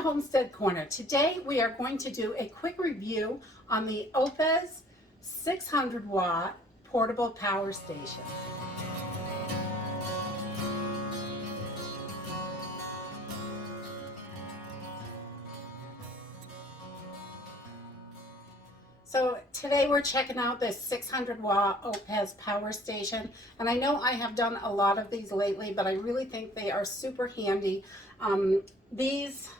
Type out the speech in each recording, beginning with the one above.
to Homestead Corner. Today we are going to do a quick review on the Oupes 600W portable power station. So today we're checking out this 600W Oupes power station, and I know I have done a lot of these lately, but I really think they are super handy. These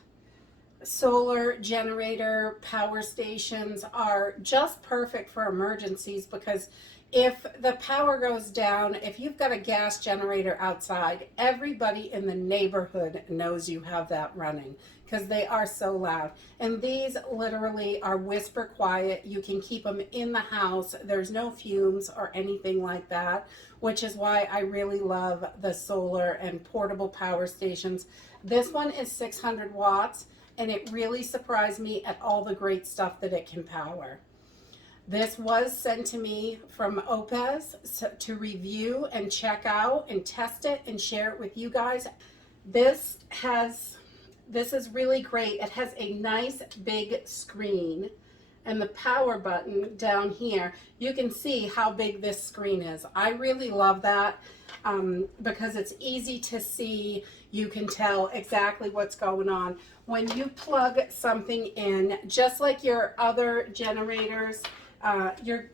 solar generator power stations are just perfect for emergencies, because if the power goes down, if you've got a gas generator outside, everybody in the neighborhood knows you have that running because they are so loud. And these literally are whisper quiet. You can keep them in the house. There's no fumes or anything like that, which is why I really love the solar and portable power stations. This one is 600 watts, and it really surprised me at all the great stuff that it can power. This was sent to me from Oupes to review and check out and test it and share it with you guys. This is really great. It has a nice big screen, and the power button down here, you can see how big this screen is. I really love that because it's easy to see. You can tell exactly what's going on. When you plug something in, just like your other generators,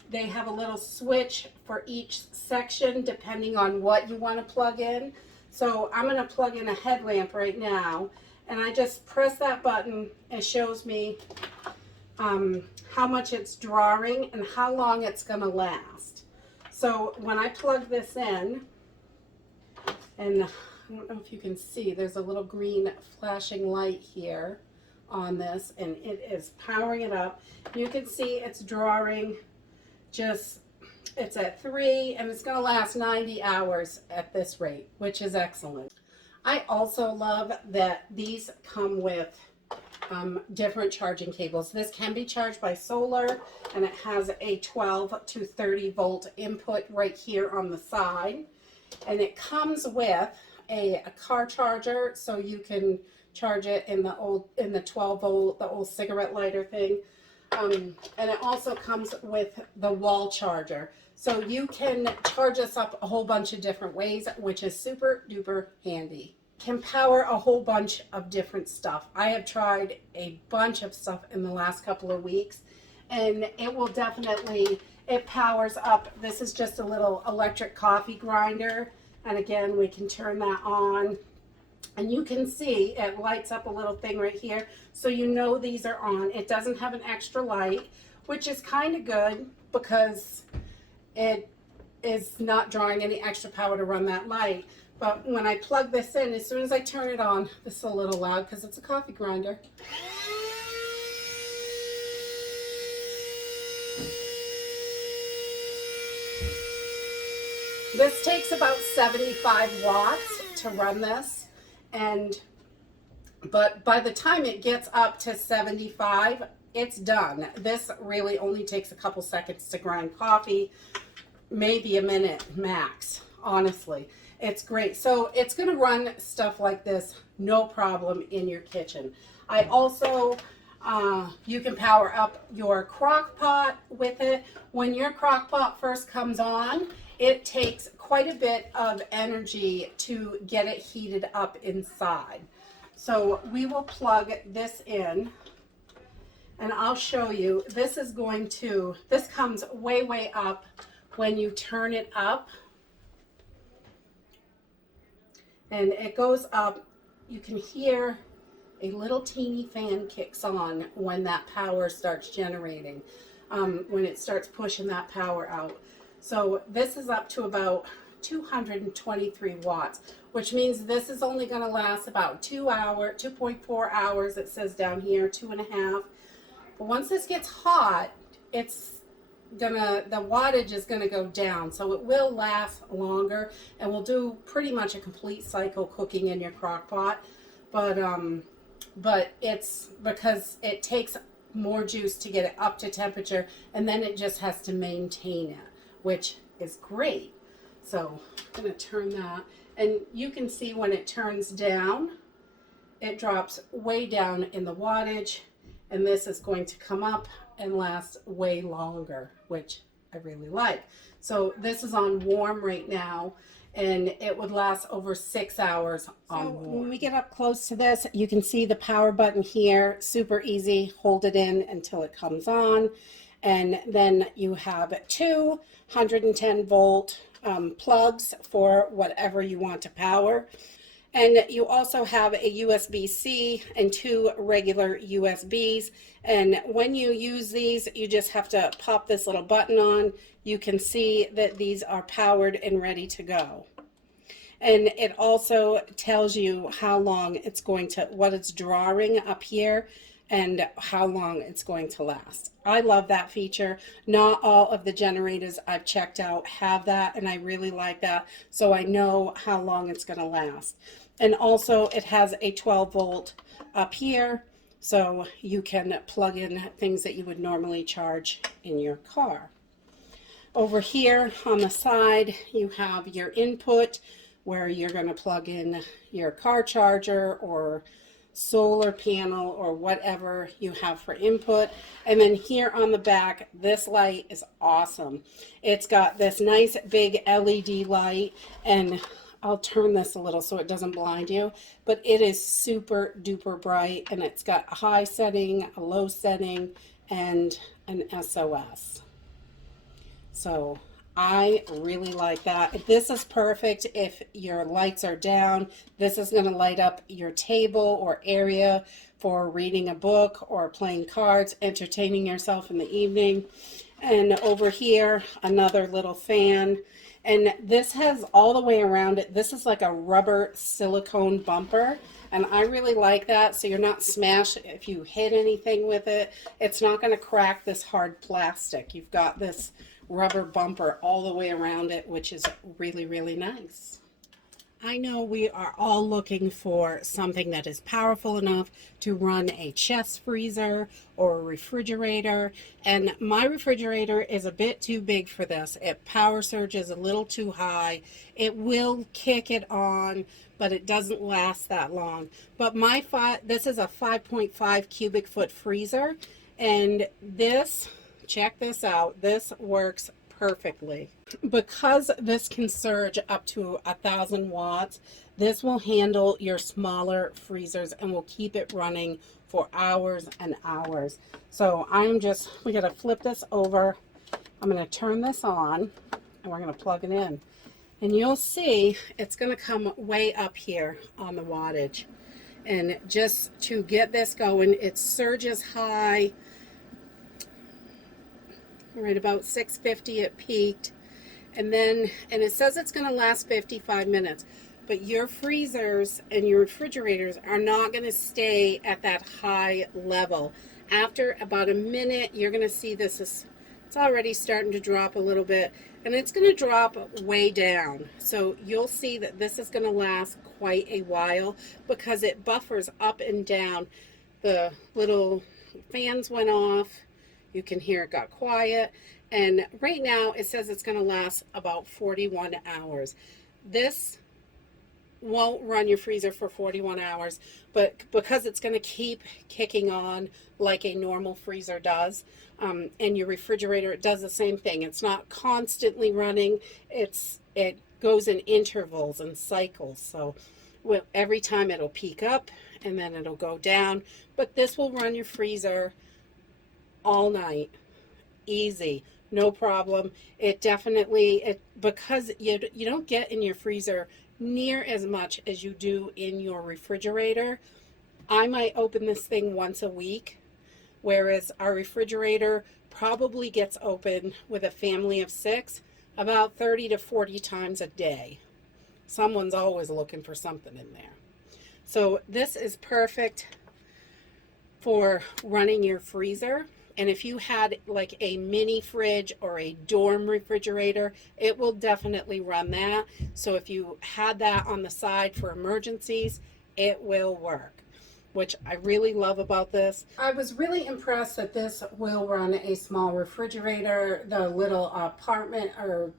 they have a little switch for each section depending on what you want to plug in. So I'm going to plug in a headlamp right now, and I just press that button. It shows me how much it's drawing and how long it's going to last. So when I plug this in, and I don't know if you can see, there's a little green flashing light here on this, and it is powering it up. You can see it's drawing it's at 3, and it's going to last 90 hours at this rate, which is excellent. I also love that these come with different charging cables. This can be charged by solar, and it has a 12 to 30 volt input right here on the side, and it comes with a car charger, so you can charge it in the 12 volt, the old cigarette lighter thing. And it also comes with the wall charger, so you can charge this up a whole bunch of different ways, which is super duper handy. Can power a whole bunch of different stuff. I have tried a bunch of stuff in the last couple of weeks, and it will definitely, it powers up. This is just a little electric coffee grinder, and again, we can turn that on, and you can see it lights up a little thing right here, so you know these are on. It doesn't have an extra light, which is kind of good because it is not drawing any extra power to run that light. But when I plug this in, as soon as I turn it on, this is a little loud because it's a coffee grinder. This takes about 75 watts to run this, but by the time it gets up to 75, it's done. This really only takes a couple seconds to grind coffee, maybe a minute max, honestly. It's great. So it's going to run stuff like this no problem in your kitchen. I also, you can power up your crock pot with it. When your crock pot first comes on, it takes quite a bit of energy to get it heated up inside. So we will plug this in, and I'll show you. This comes way up when you turn it up. And it goes up. You can hear a little teeny fan kicks on when that power starts generating, when it starts pushing that power out. So this is up to about 223 watts, which means this is only going to last about 2.4 hours. It says down here 2.5. But once this gets hot, the wattage is gonna go down, so it will last longer, and will do pretty much a complete cycle cooking in your crock pot. But it's because it takes more juice to get it up to temperature, and then it just has to maintain it, which is great. So I'm gonna turn that, and you can see when it turns down, it drops way down in the wattage, and this is going to come up and last way longer, which I really like. So this is on warm right now, and it would last over 6 hours on warm. When we get up close to this, you can see the power button here, super easy. Hold it in until it comes on, and then you have two 110 volt plugs for whatever you want to power. And you also have a USB-C and two regular USBs. And when you use these, you just have to pop this little button on. You can see that these are powered and ready to go. And it also tells you how long it's going to, what it's drawing up here, and how long it's going to last. I love that feature. Not all of the generators I've checked out have that, and I really like that, so I know how long it's going to last. And also it has a 12 volt up here, so you can plug in things that you would normally charge in your car. Over here on the side, you have your input where you're going to plug in your car charger or solar panel or whatever you have for input. And then here on the back, this light is awesome. It's got this nice big LED light, and I'll turn this a little so it doesn't blind you, but it is super duper bright, and it's got a high setting, a low setting, and an SOS. So I really like that. This is perfect if your lights are down. This is going to light up your table or area for reading a book or playing cards, entertaining yourself in the evening. And over here, another little fan. And this has all the way around it. This is like a rubber silicone bumper. And I really like that, so you're not smashed if you hit anything with it. It's not going to crack this hard plastic. You've got this rubber bumper all the way around it, which is really, really nice. I know we are all looking for something that is powerful enough to run a chest freezer or a refrigerator, and my refrigerator is a bit too big for this. It power surges a little too high. It will kick it on, but it doesn't last that long. But this is a 5.5 cubic foot freezer, and this, check this out, this works perfectly. Because this can surge up to 1,000 watts, this will handle your smaller freezers and will keep it running for hours and hours. So we gotta flip this over. I'm gonna turn this on, and we're gonna plug it in. And you'll see it's gonna come way up here on the wattage. And just to get this going, it surges high. Right about 650 it peaked, and it says it's going to last 55 minutes, but your freezers and your refrigerators are not going to stay at that high level. After about a minute, you're going to see it's already starting to drop a little bit, and it's going to drop way down. So you'll see that this is going to last quite a while because it buffers up and down. The little fans went off. You can hear it got quiet, and right now it says it's going to last about 41 hours. This won't run your freezer for 41 hours, but because it's going to keep kicking on like a normal freezer does, and your refrigerator, it does the same thing. It's not constantly running. It goes in intervals and cycles. So every time it'll peak up and then it'll go down, but this will run your freezer all night, easy, no problem. It definitely, because you don't get in your freezer near as much as you do in your refrigerator. I might open this thing once a week, whereas our refrigerator probably gets open with a family of 6 about 30 to 40 times a day. Someone's always looking for something in there. So this is perfect for running your freezer. And if you had like a mini fridge or a dorm refrigerator, it will definitely run that. So if you had that on the side for emergencies, it will work, which I really love about this. I was really impressed that this will run a small refrigerator. The little apartment or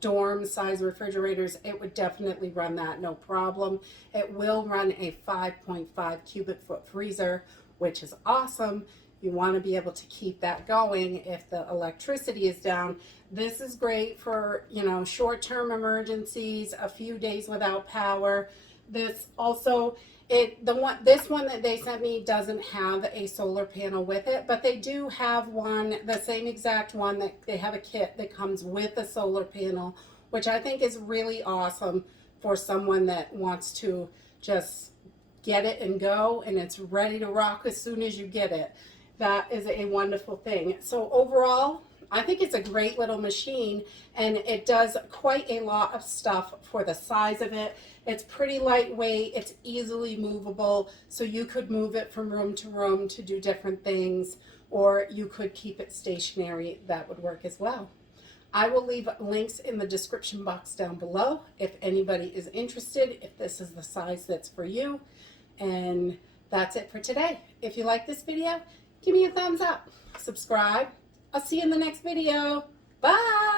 dorm size refrigerators, it would definitely run that, no problem. It will run a 5.5 cubic foot freezer, which is awesome. You want to be able to keep that going if the electricity is down. This is great for, you know, short-term emergencies, a few days without power. This also, this one that they sent me doesn't have a solar panel with it, but they do have one, the same exact one, that they have a kit that comes with a solar panel, which I think is really awesome for someone that wants to just get it and go, and it's ready to rock as soon as you get it. That is a wonderful thing. So overall, I think it's a great little machine, and it does quite a lot of stuff for the size of it. It's pretty lightweight, it's easily movable, so you could move it from room to room to do different things, or you could keep it stationary. That would work as well. I will leave links in the description box down below if anybody is interested, if this is the size that's for you. And that's it for today. If you like this video, give me a thumbs up, subscribe. I'll see you in the next video. Bye.